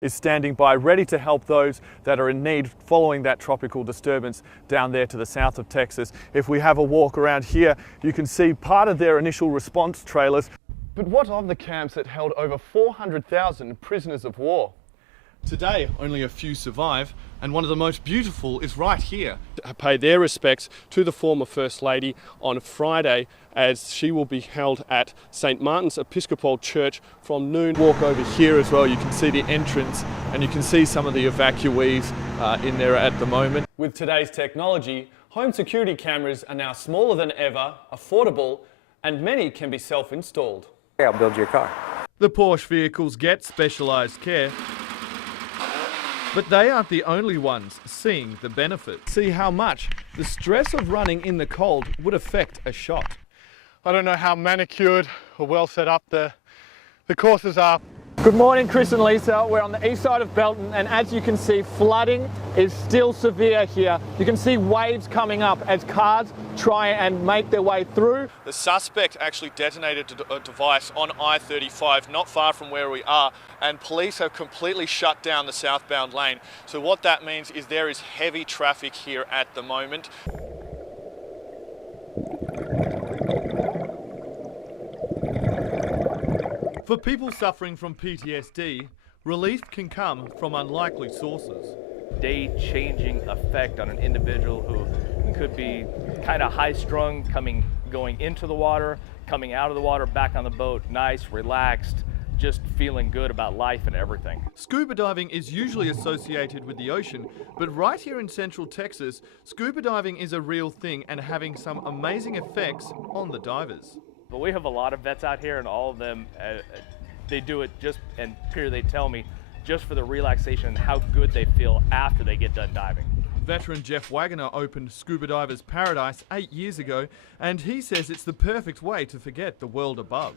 is standing by ready to help those that are in need following that tropical disturbance down there to the south of Texas. If we have a walk around here, you can see part of their initial response trailers. But what of the camps that held over 400,000 prisoners of war? Today, only a few survive, and one of the most beautiful is right here. To pay their respects to the former First Lady on Friday, as she will be held at St. Martin's Episcopal Church from noon. Walk over here as well, you can see the entrance and you can see some of the evacuees in there at the moment. With today's technology, home security cameras are now smaller than ever, affordable, and many can be self-installed. I'll build you a car. The Porsche vehicles get specialised care, but they aren't the only ones seeing the benefit. See how much the stress of running in the cold would affect a shot. I don't know how manicured or well set up the courses are. Good morning, Chris and Lisa. We're on the east side of Belton, and as you can see, flooding is still severe here. You can see waves coming up as cars try and make their way through. The suspect actually detonated a device on I-35 not far from where we are, and police have completely shut down the southbound lane. So what that means is there is heavy traffic here at the moment. For people suffering from PTSD, relief can come from unlikely sources. Day-changing effect on an individual who could be kind of high-strung, going into the water, coming out of the water, back on the boat, nice, relaxed, just feeling good about life and everything. Scuba diving is usually associated with the ocean, but right here in Central Texas, scuba diving is a real thing and having some amazing effects on the divers. But we have a lot of vets out here, and all of them, they do it just, and here they tell me, just for the relaxation and how good they feel after they get done diving. Veteran Jeff Wagoner opened Scuba Divers Paradise 8 years ago, and he says it's the perfect way to forget the world above.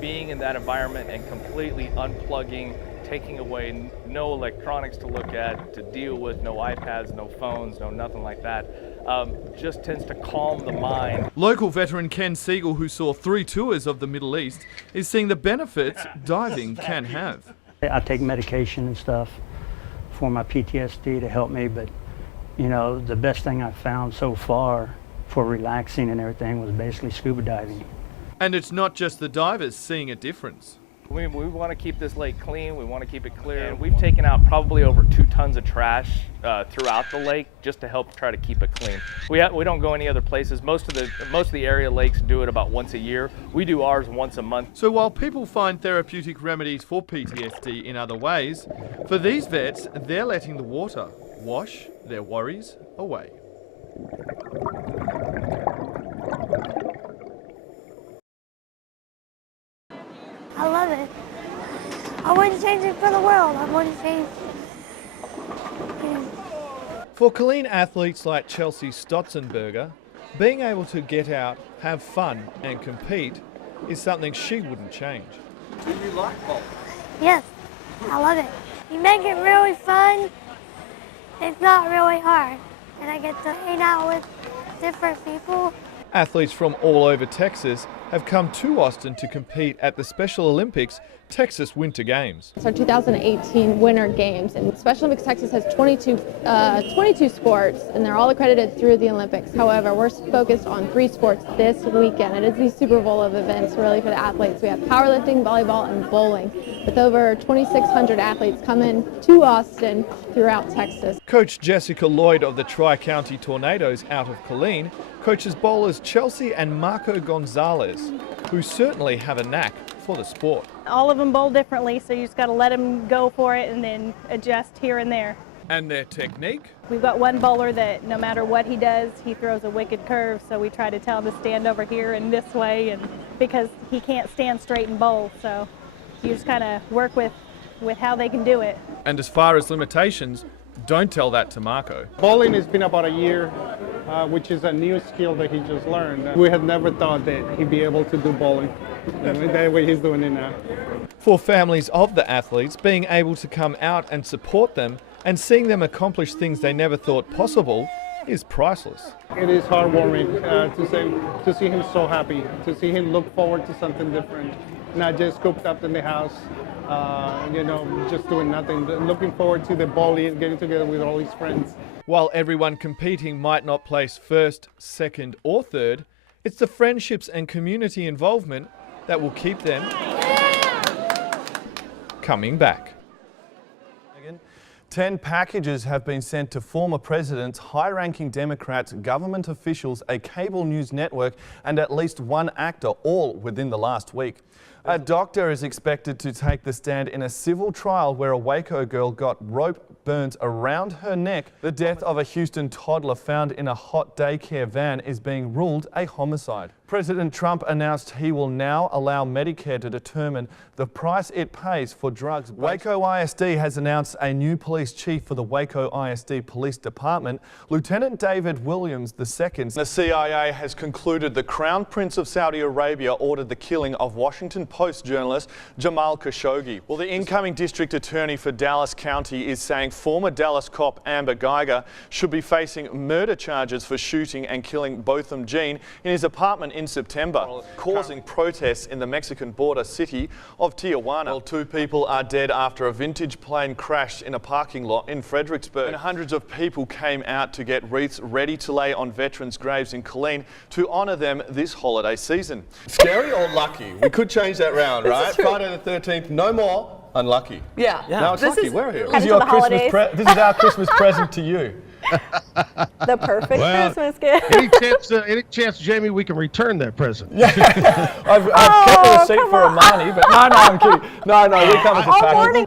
Being in that environment and completely unplugging, taking away no electronics to look at, to deal with, no iPads, no phones, no nothing like that, just tends to calm the mind. Local veteran Ken Siegel, who saw 3 tours of the Middle East, is seeing the benefits diving can have. I take medication and stuff for my PTSD to help me, but you know, the best thing I've found so far for relaxing and everything was basically scuba diving. And it's not just the divers seeing a difference. We want to keep this lake clean, we want to keep it clear. And we've taken out probably over 2 tons of trash throughout the lake just to help try to keep it clean. We don't go any other places. Most of the area lakes do it about once a year. We do ours once a month. So while people find therapeutic remedies for PTSD in other ways, for these vets, they're letting the water wash their worries away. I love it. I wouldn't change it for the world. I wouldn't change For Colleen athletes like Chelsea Stotzenberger, being able to get out, have fun and compete is something she wouldn't change. Do you like bowling? Yes, I love it. You make it really fun. It's not really hard. And I get to hang out with different people. Athletes from all over Texas have come to Austin to compete at the Special Olympics Texas Winter Games. It's our 2018 Winter Games, and Special Olympics Texas has 22 sports, and they're all accredited through the Olympics. However, we're focused on 3 sports this weekend. It is the Super Bowl of events really for the athletes. We have powerlifting, volleyball, and bowling, with over 2,600 athletes coming to Austin throughout Texas. Coach Jessica Lloyd of the Tri-County Tornadoes out of Colleen coaches bowlers Chelsea and Marco Gonzalez, who certainly have a knack for the sport. All of them bowl differently, so you just got to let them go for it and then adjust here and there. And their technique? We've got one bowler that no matter what he does, he throws a wicked curve, so we try to tell him to stand over here and this way, and because he can't stand straight and bowl, so you just kind of work with how they can do it. And as far as limitations, don't tell that to Marco. Bowling has been about a year, which is a new skill that he just learned. We had never thought that he'd be able to do bowling the way he's doing it now. For families of the athletes, being able to come out and support them and seeing them accomplish things they never thought possible is priceless. It is heartwarming to see him so happy, to see him look forward to something different, not just cooped up in the house, you know, just doing nothing. Looking forward to the bowling, getting together with all his friends. While everyone competing might not place first, second or third, it's the friendships and community involvement that will keep them coming back. 10 packages have been sent to former presidents, high-ranking Democrats, government officials, a cable news network and at least one actor, all within the last week. A doctor is expected to take the stand in a civil trial where a Waco girl got rope burns around her neck. The death of a Houston toddler found in a hot daycare van is being ruled a homicide. President Trump announced he will now allow Medicare to determine the price it pays for drugs. Waco ISD has announced a new police chief for the Waco ISD Police Department, Lieutenant David Williams II. The CIA has concluded the Crown Prince of Saudi Arabia ordered the killing of Washington Post journalist Jamal Khashoggi. Well, the incoming district attorney for Dallas County is saying former Dallas cop Amber Geiger should be facing murder charges for shooting and killing Botham Jean in his apartment in September, causing protests in the Mexican border city of Tijuana. Well, 2 people are dead after a vintage plane crashed in a parking lot in Fredericksburg. And hundreds of people came out to get wreaths ready to lay on veterans' graves in Killeen to honour them this holiday season. Scary or lucky? We could change that round, right? Friday the 13th, no more unlucky. Yeah. Now it's lucky. We're here. This is your This is our Christmas present to you. The perfect Christmas gift. Any chance, Jamie, we can return that present? Yeah. I've kept a receipt for Amani, but no, I'm kidding. No, we come as a package.